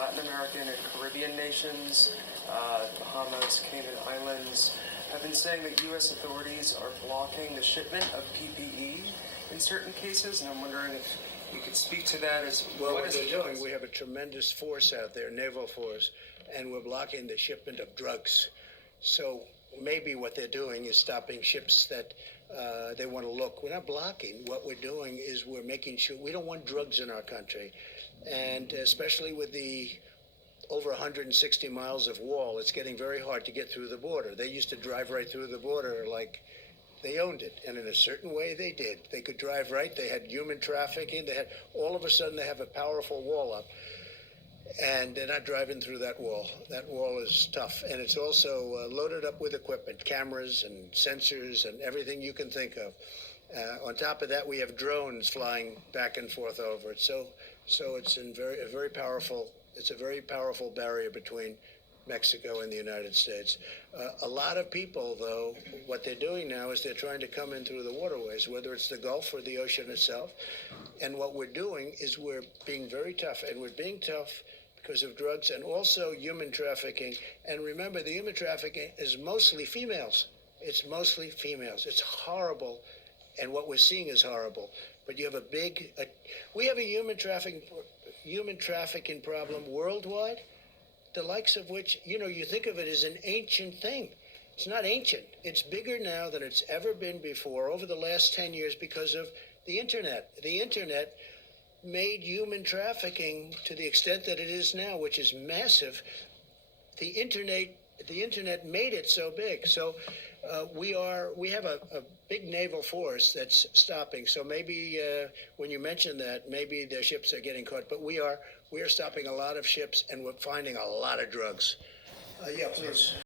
Latin American and Caribbean nations, Bahamas, Cayman Islands, have been saying that U.S. authorities are blocking the shipment of PPE in certain cases, and I'm wondering if you could speak to that as well. What they're doing, we have a tremendous force out there, naval force, and we're blocking the shipment of drugs. So maybe what they're doing is stopping ships that they want to look. We're not blocking. What we're doing is we're making sure we don't want drugs in our country, and especially with the over 160 miles of wall, it's getting very hard to get through the border. They used to drive right through the border like they owned it, and in a certain way they did. They could drive right. They had human trafficking. They had, all of a sudden they have a powerful wall up, and they're not driving through that wall. That wall is tough, and it's also loaded up with equipment, cameras and sensors and everything you can think of. On top of that, we have drones flying back and forth over it. So it's a very powerful. It's a very powerful barrier between Mexico and the United States. A lot of people, though, what they're doing now is they're trying to come in through the waterways, whether it's the Gulf or the ocean itself. And what we're doing is we're being very tough, and we're being tough because of drugs and also human trafficking. And remember, the human trafficking is mostly females. It's mostly females. It's horrible, and what we're seeing is horrible. But you have we have a human trafficking problem worldwide, the likes of which, you think of it as an ancient thing. It's not ancient. It's bigger now than it's ever been before over the last 10 years because of the Internet. The Internet made human trafficking to the extent that it is now, which is massive. The Internet made it so big. So we have a big naval force that's stopping. So maybe when you mention that, maybe their ships are getting caught. But we are stopping a lot of ships, and we're finding a lot of drugs. Yeah, please.